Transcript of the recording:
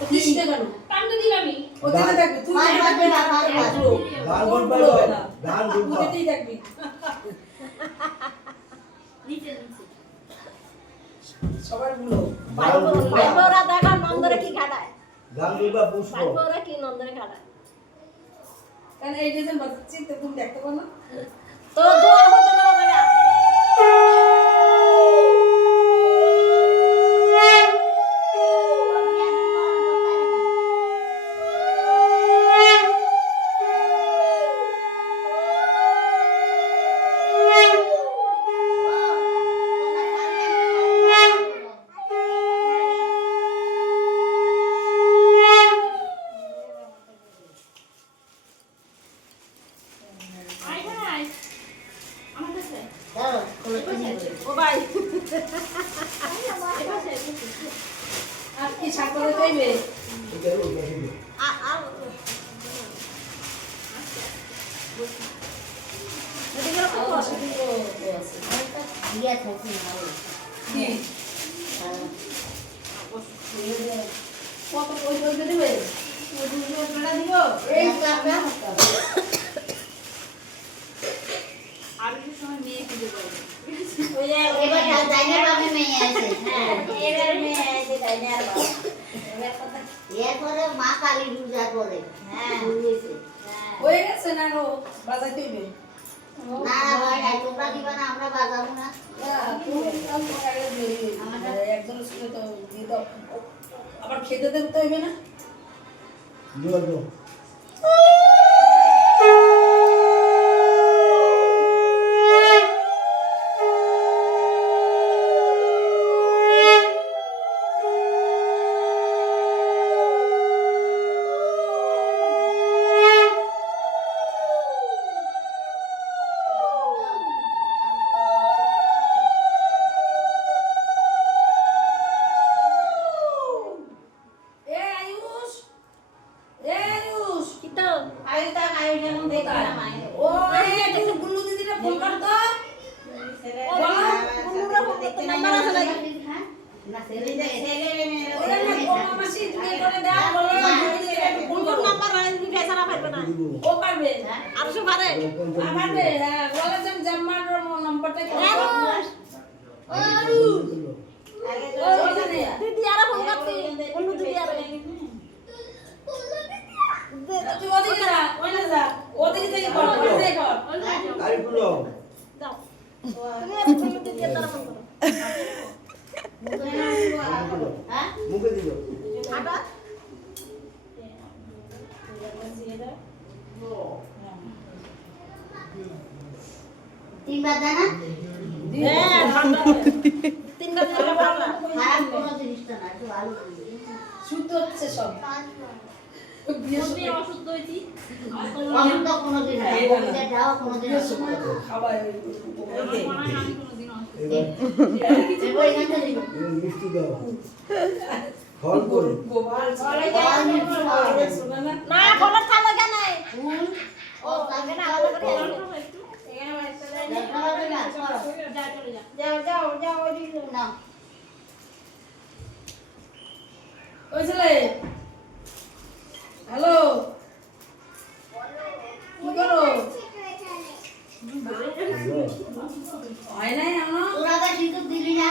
দিতে কেন কান তো দিলাম আমি ওতে থাকবি তুই থাকবি না গান বলবে গান বলবে ওতেই থাকবি নিচে নিচে সবার গুলো ভাইবোরা দেখো নন্দরে কি খাটায় গান বলবে পুষ্প ভাইবোরা কি নন্দরে খাটায় কারণ এই ডিজাইন বাচ্চি তো তুমি দেখতে পাও না তো দোয়া হতে না বাবা আই ভাই আমার কাছে ও ভাই আর কি শাক করে খাইবে এটা হলো গান আ এদিকে রাখো দিয়া থাকি ভালো কি কত ওই ওই দিবে ওই দুটো পেড়া দিব এই কাপটা আর কিছু সময় মেয়ে খুঁজে পাবো ওই এবার ডাইনার বামে মেয়ে আছে হ্যাঁ এবার মেয়ে আছে ডাইনার বাবা এবার কথা এরপরে মা কালী পূজা করে হ্যাঁ বুঝেছে হয়ে গেছে না গো বাজাইতে হইবে না ভাই আর তোমরা দিবা না আমরা বাজাবো না একজন শুনে তো দিয়ে দাও আবার খেতে দেব তো হইবে না জোর জোর এ আয়ুষ এ আয়ুষ কি তো আয়ুষ তা আয়ুষ এখন দেখা ও একটু গুল্লু দিদিরে ফোন কর তো কুনুরা ফোন নাম্বার আছে নাকি না ছেলে ওরে না কোন মাসি তুমি করে দাও বলো গুল্লু দিদিরে একটু ফোন কোন করো নাম্বার রাইজ দি ফেসারা পারবে না ও পারবে আর সে পারে পারবে হ্যাঁ বলে যে জাম্মার নাম্বারটা দিদি আর ফোন করতে কোন দিদি আর তুই ওদিকে যা ওইলে যা ওদিকে থেকে কর ওদিকে কর আরে পুরো যাও তুমি দিদি আর ফোন করো হ্যাঁ মুখে দিল আটা তিনবার দানা হ্যাঁ ঠান্ডা তিনবার দিলে ভালো খারাপ কোনো জিনিসটা না একটু ভালো শুদ্ধ হচ্ছে সব বিয়ের আমি সময় অসুস্থ হয়েছি অসুখ তো কোনোদিন হয় না যাও কোনোদিন বিয়ের অসুখ সময় খাবার আমার মনে হয় আমি কোনোদিন অসুস্থ এবার এবার এখানটা দিবো মিষ্টি দাও ফল করে গোপাল শোনা না না কলার থালা কেন ফুল ও লাগে না আলাদা করে একটু দেখা হবে না যা চলে যা যাও যাও যাও ওইদিকে না ওই ছেলে হ্যালো কি করো হয় নাই